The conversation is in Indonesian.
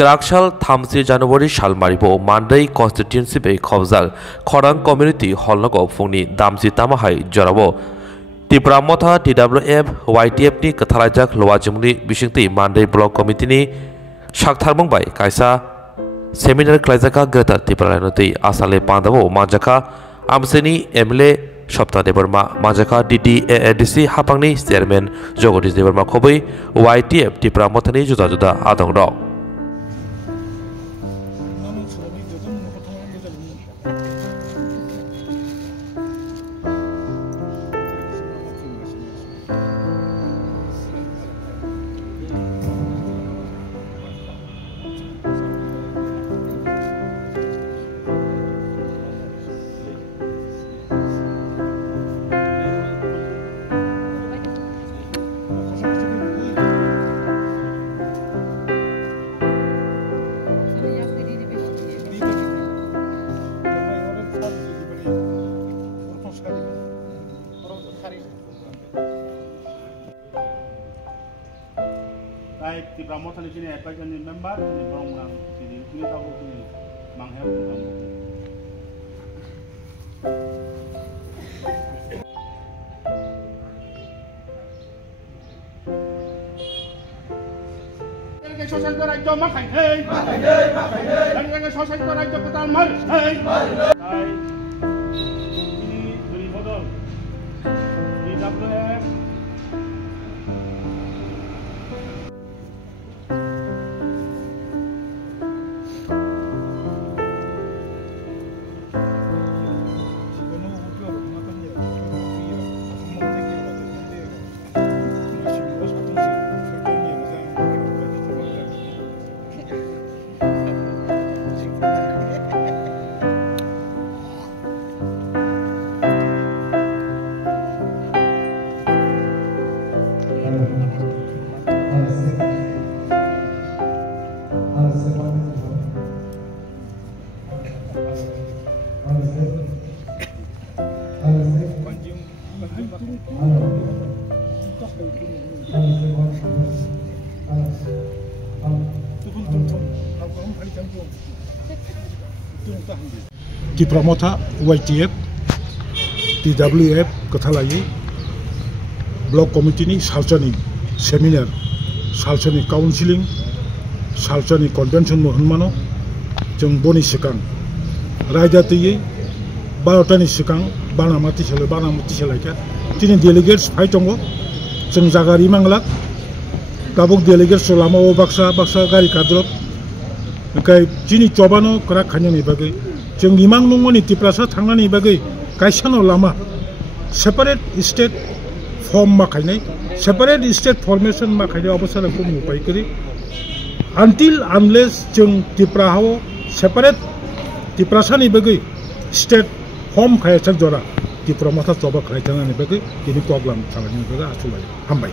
Karakshal 30 January Shalmaribo Monday constituency be Khwlaijakha Khorang community hallnago fungni damji tamahai jorabo Tipralandno TWF YTF ni Khwlaijakha lawajumni bisingti Monday block committee ni Shaktharmung bai Kaisa seminar Khwlaijakha Greater Tipralandno ti asale pandabo Khwlaijakha amseni MLA Shopta Deborma Khwlaijakha DDADC hapangni chairman Jogodish Deborma khobui YTF Tipralandno ni juda-juda adong rok Tipralandno ni sini advisory member ni brongang sini ini tahu sini manghem kamu. Cái số sanh ra cho mắc hành hê, cái số sanh ra cho cái ta mất hê. Đây, ini beri foto di WF. Tipralandno YTF TWF Khwlaijakha block committee ni salchani seminar salchani counseling salchani convention mo honmano jeng boni sikang raja tiye 12 ni sikang banamati selaikat tini delegates phai tongo jeng jagari manglak tabuk delegates solama o baksa gari kadrop kai jini chobano kra khanyani bagai jeng limang nungoni tiprasa thangnani bagai kaisano lama separate state form ma khainai separate state formation ma khainai obosara kum upai kari until unless jeng tiprahao separate tiprasani bagai state form khaya chak jora Tipralandno choba khaitana ni bagai kini program chalani bagai asulai hambai